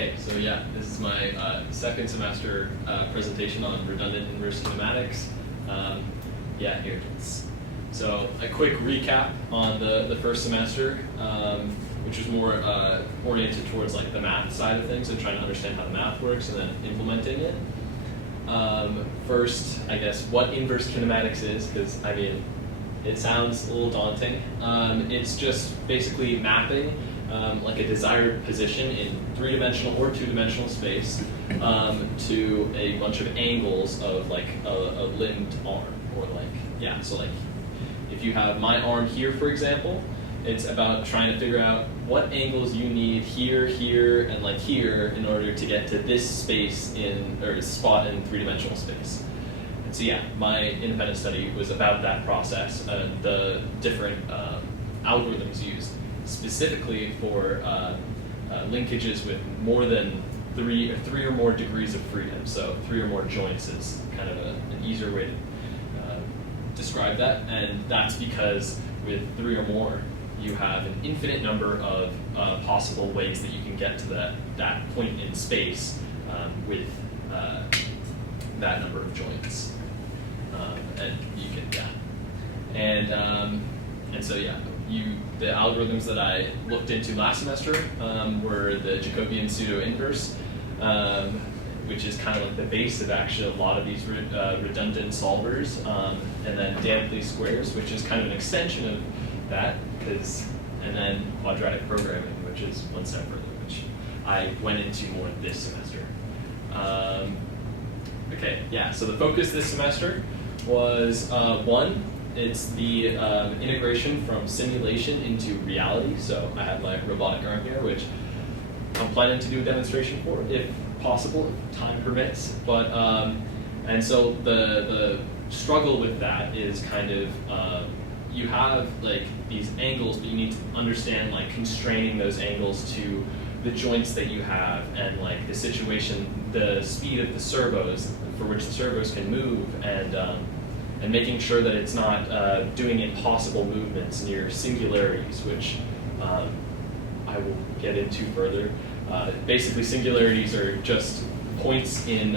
Okay, so yeah, this is my second semester presentation on redundant inverse kinematics. Yeah, here it is. So a quick recap on the first semester, which was more oriented towards like the math side of things and trying to understand how the math works and then implementing it. First, I guess, what inverse kinematics is, because I mean, it sounds a little daunting. It's just basically mapping like a desired position in three-dimensional or two-dimensional space to a bunch of angles of like a limbed arm, or like, yeah, so like if you have my arm here, for example, it's about trying to figure out what angles you need here, here, and like here in order to get to this space or spot in three-dimensional space. And so yeah, my independent study was about that process and the different algorithms used specifically for linkages with more than three or more degrees of freedom. So 3 or more joints is kind of an easier way to describe that. And that's because with 3 or more, you have an infinite number of possible ways that you can get to that point in space with that number of joints. And you can, yeah. And so, yeah, the algorithms that I looked into last semester were the Jacobian pseudo-inverse, which is kind of like the base of actually a lot of these redundant solvers, and then Dampley squares, which is kind of an extension of that, and then quadratic programming, which is one step further, which I went into more this semester. Okay, yeah, so the focus this semester was one, it's the integration from simulation into reality. So I have my robotic arm here, which I'm planning to do a demonstration for, if possible, if time permits. But and so the struggle with that is kind of you have like these angles, but you need to understand like constraining those angles to the joints that you have and like the situation, the speed of the servos for which the servos can move, and making sure that it's not doing impossible movements near singularities, which I will get into further. Basically, singularities are just points in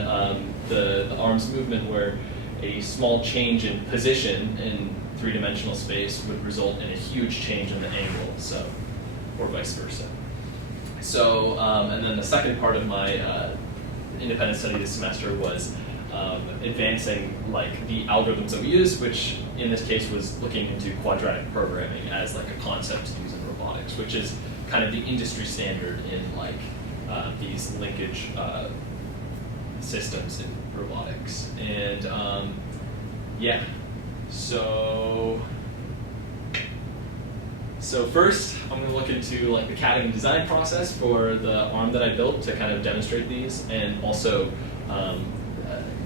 the arm's movement where a small change in position in three-dimensional space would result in a huge change in the angle, so, or vice versa. So, and then the second part of my independent study this semester was advancing like the algorithms that we use, which in this case was looking into quadratic programming as like a concept to use in robotics, which is kind of the industry standard in like these linkage systems in robotics. And yeah, so first I'm going to look into like the CADing and design process for the arm that I built to kind of demonstrate these, and also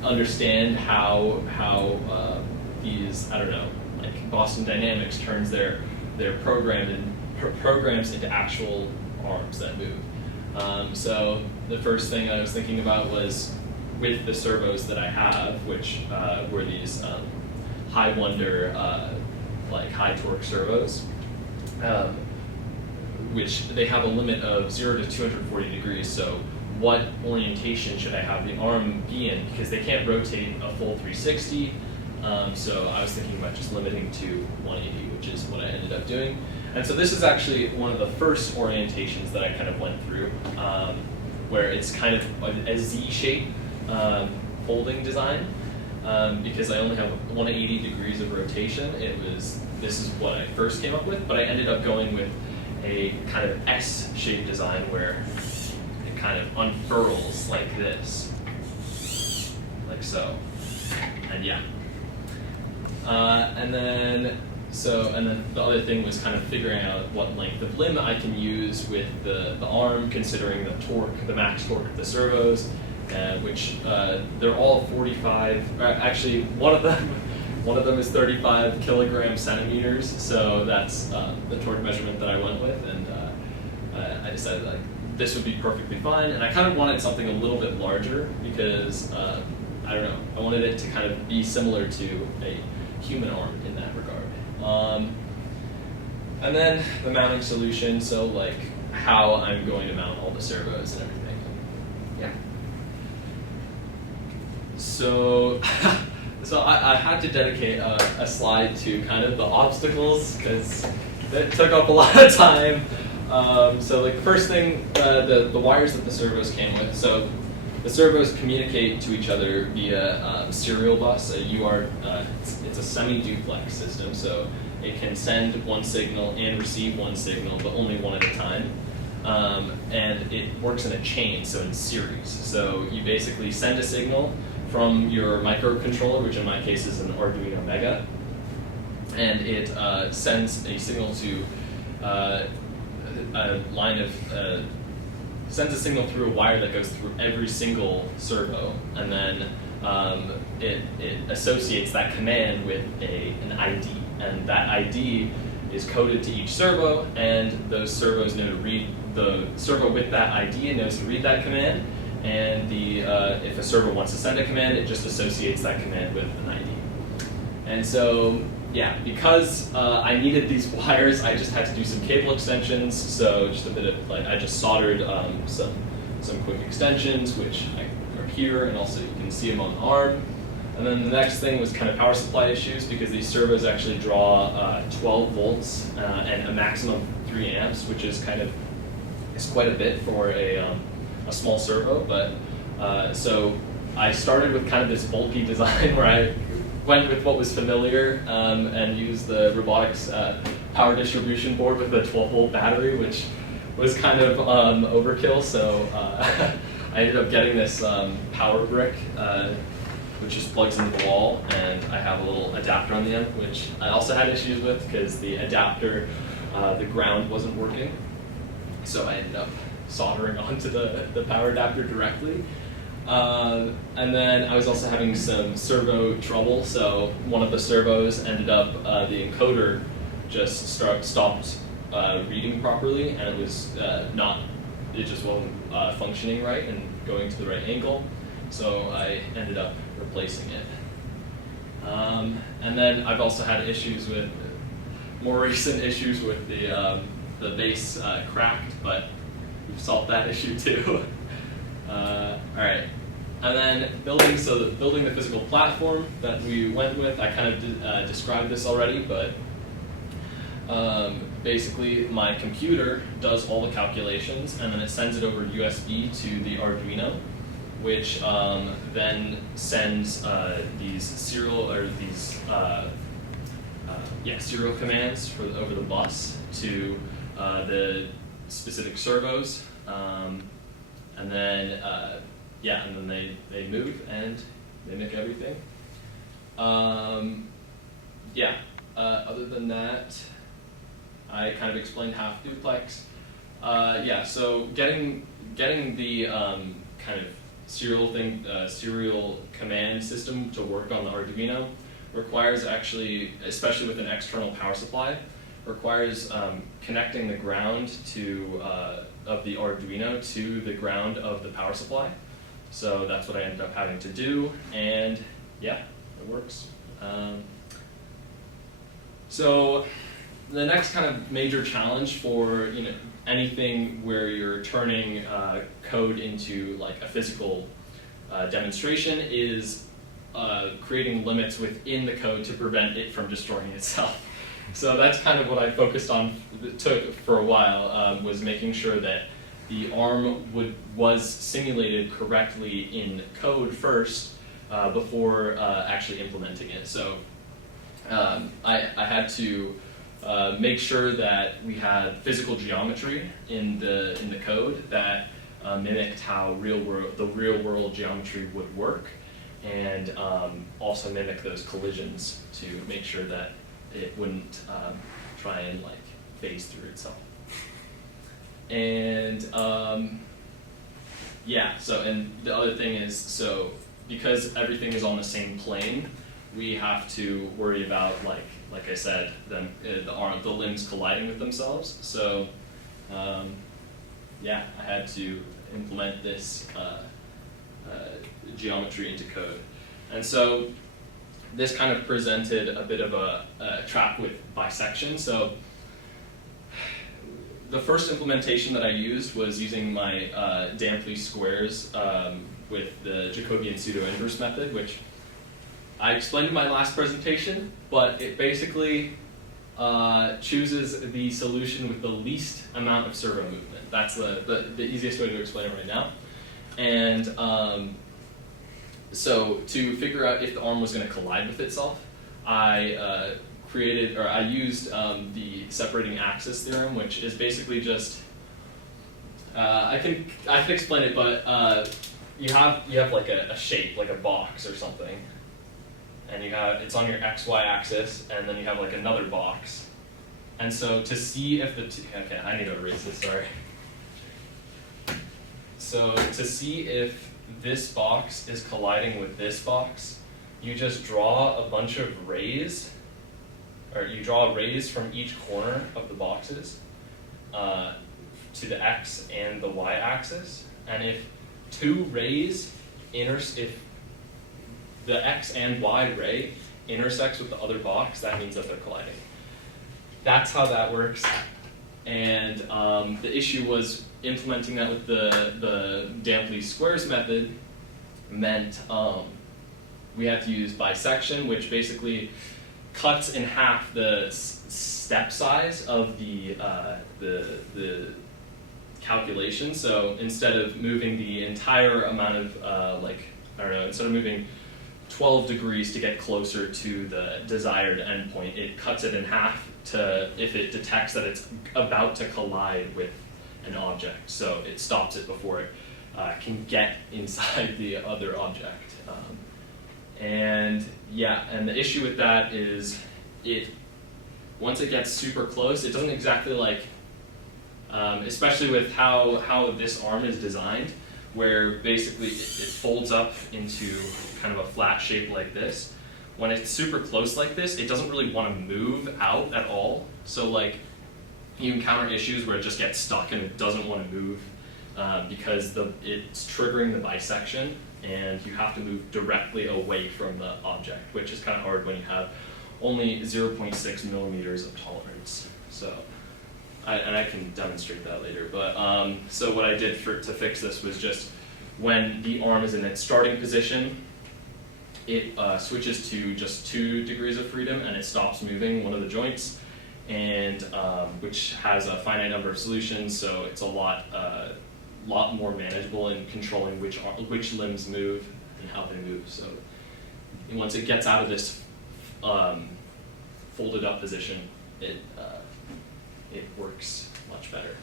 understand how these, I don't know, like Boston Dynamics turns their programs into actual arms that move. So the first thing I was thinking about was with the servos that I have, which were these high wonder, like high torque servos, which they have a limit of 0 to 240 degrees. So what orientation should I have the arm be in? Because they can't rotate a full 360. So I was thinking about just limiting to 180, which is what I ended up doing. And so this is actually one of the first orientations that I kind of went through, where it's kind of a Z-shape folding design. Because I only have 180 degrees of rotation, this is what I first came up with, but I ended up going with a kind of S-shaped design where it kind of unfurls like this, like so, and yeah. And then the other thing was kind of figuring out what length of limb I can use with the arm, considering the torque, the max torque of the servos, which they're all 45. Actually, one of them is 35 kilogram centimeters. So that's the torque measurement that I went with, and I decided like this would be perfectly fine. And I kind of wanted something a little bit larger because I don't know, I wanted it to kind of be similar to a human arm in that regard. And then the mounting solution, so like how I'm going to mount all the servos and everything. So, so I had to dedicate a slide to kind of the obstacles because it took up a lot of time. So like the first thing, the wires that the servos came with. So the servos communicate to each other via serial bus. It's a semi-duplex system, so it can send one signal and receive one signal, but only one at a time. And it works in a chain, so in series. So you basically send a signal from your microcontroller, which in my case is an Arduino Mega, and it sends a signal to a line of sends a signal through a wire that goes through every single servo, and then it associates that command with an ID, and that ID is coded to each servo, and those servos know to read the servo with that ID and knows to read that command. And if a servo wants to send a command, it just associates that command with an ID. And so, yeah, because I needed these wires, I just had to do some cable extensions. So just a bit of I just soldered some quick extensions, which are here, and also you can see them on the arm. And then the next thing was kind of power supply issues, because these servos actually draw 12 volts and a maximum of 3 amps, which is quite a bit for a small servo. But so I started with kind of this bulky design where I went with what was familiar and used the robotics power distribution board with a 12-volt battery, which was kind of overkill. So I ended up getting this power brick, which just plugs into the wall, and I have a little adapter on the end, which I also had issues with because the adapter, the ground wasn't working. So I ended up soldering onto the power adapter directly. And then I was also having some servo trouble, so one of the servos ended up, the encoder just stopped reading properly, and it just wasn't functioning right and going to the right angle, so I ended up replacing it. And then I've also had more recent issues with the base cracked, but we've solved that issue too. All right, and then building the physical platform that we went with, I kind of described this already, but basically my computer does all the calculations, and then it sends it over USB to the Arduino, which then sends these serial commands over the bus to the specific servos, and then they move and they make everything. Other than that, I kind of explained half duplex. So getting the kind of serial command system to work on the Arduino requires actually, especially with an external power supply, requires connecting the ground of the Arduino to the ground of the power supply. So that's what I ended up having to do, and yeah, it works. So the next kind of major challenge for anything where you're turning code into like a physical demonstration is creating limits within the code to prevent it from destroying itself. So that's kind of what I focused on for a while, was making sure that the ARM was simulated correctly in code first before actually implementing it. So I had to make sure that we had physical geometry in the code that mimicked how the real world geometry would work, and also mimic those collisions to make sure that it wouldn't try and like phase through itself. And and the other thing is, because everything is on the same plane, we have to worry about like I said, the limbs colliding with themselves. So I had to implement this geometry into code. And so this kind of presented a bit of a trap with bisection. So the first implementation that I used was using my damp least squares with the Jacobian pseudo-inverse method, which I explained in my last presentation, but it basically chooses the solution with the least amount of servo movement. That's the easiest way to explain it right now. And so to figure out if the arm was going to collide with itself, I used the separating axis theorem, which is basically just I can explain it, but you have like a shape, like a box or something, and it's on your XY axis, and then you have like another box, and so to see if okay, I need to erase this. Sorry. So to see if this box is colliding with this box, you just draw a bunch of rays. Or you draw rays from each corner of the boxes to the x and the y axis, and if two rays if the x and y ray intersects with the other box, that means that they're colliding. That's how that works, and the issue was implementing that with the damp least squares method meant we had to use bisection, which basically cuts in half the step size of the calculation. So instead of moving the entire amount of instead of moving 12 degrees to get closer to the desired endpoint, it cuts it in half to if it detects that it's about to collide with an object. So it stops it before it can get inside the other object. And the issue with that is once it gets super close, it doesn't exactly like, especially with how this arm is designed, where basically it folds up into kind of a flat shape like this. When it's super close like this, it doesn't really want to move out at all. So like you encounter issues where it just gets stuck and it doesn't want to move because it's triggering the bisection, and you have to move directly away from the object, which is kind of hard when you have only 0.6 millimeters of tolerance. So, I can demonstrate that later. But so what I did to fix this was just when the arm is in its starting position, it switches to just 2 degrees of freedom, and it stops moving one of the joints, and which has a finite number of solutions, so it's a lot more manageable in controlling which limbs move and how they move. So once it gets out of this folded up position, it works much better.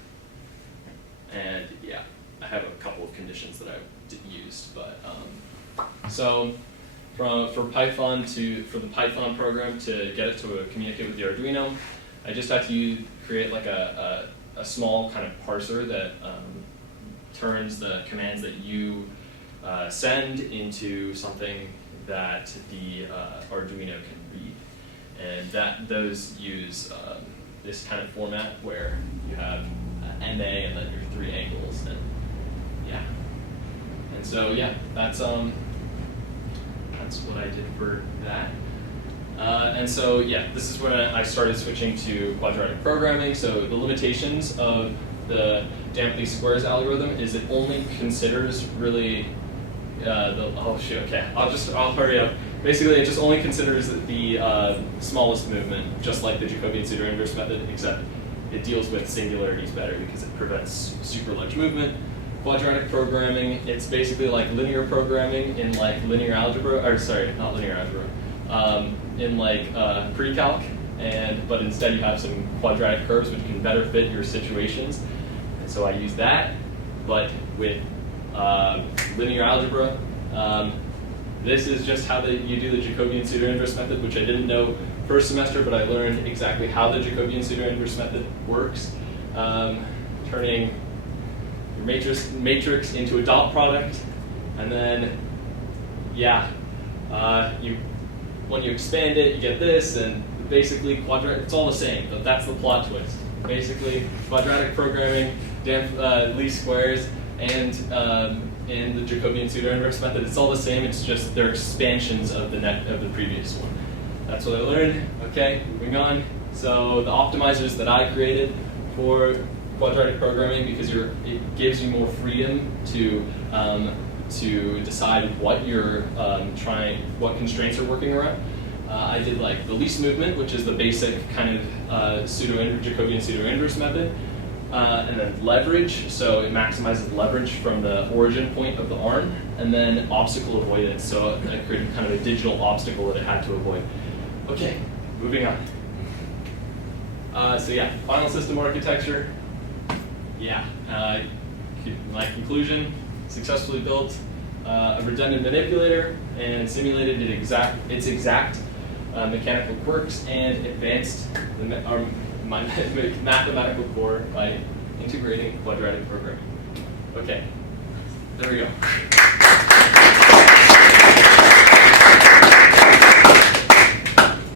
And yeah, I have a couple of conditions that I used, but so for the Python program to get it to communicate with the Arduino, I just had to create like a small kind of parser that turns the commands that you send into something that the Arduino can read, and those use this kind of format where you have MA and then your 3 angles, and so that's what I did for that. And so this is when I started switching to quadratic programming. So the limitations of the damp least squares algorithm is it only considers really I'll hurry up. Basically, it just only considers the smallest movement, just like the Jacobian pseudo-inverse method, except it deals with singularities better because it prevents super large movement. Quadratic programming, it's basically like linear programming in like linear algebra, or sorry, not linear algebra, in like pre-calc, but instead you have some quadratic curves which can better fit your situations. And so I use that, but with linear algebra, this is just how you do the Jacobian pseudo-inverse method, which I didn't know first semester, but I learned exactly how the Jacobian pseudo-inverse method works, turning your matrix into a dot product, and then when you expand it, you get this, and basically it's all the same, but that's the plot twist. Basically, quadratic programming, least squares, and the Jacobian pseudo-inverse method, it's all the same. It's just they're expansions of the previous one. That's what I learned. Okay, moving on. So the optimizers that I created for quadratic programming because it gives you more freedom to decide what you're what constraints are working around. I did like the least movement, which is the basic kind of Jacobian pseudo-inverse method. And then leverage, so it maximizes leverage from the origin point of the arm, and then obstacle avoidance, so I created kind of a digital obstacle that it had to avoid. Okay, moving on. So yeah, final system architecture. Yeah, my conclusion, successfully built a redundant manipulator and simulated its exact mechanical quirks and advanced my mathematical core by integrating quadratic programming. Okay, there we go.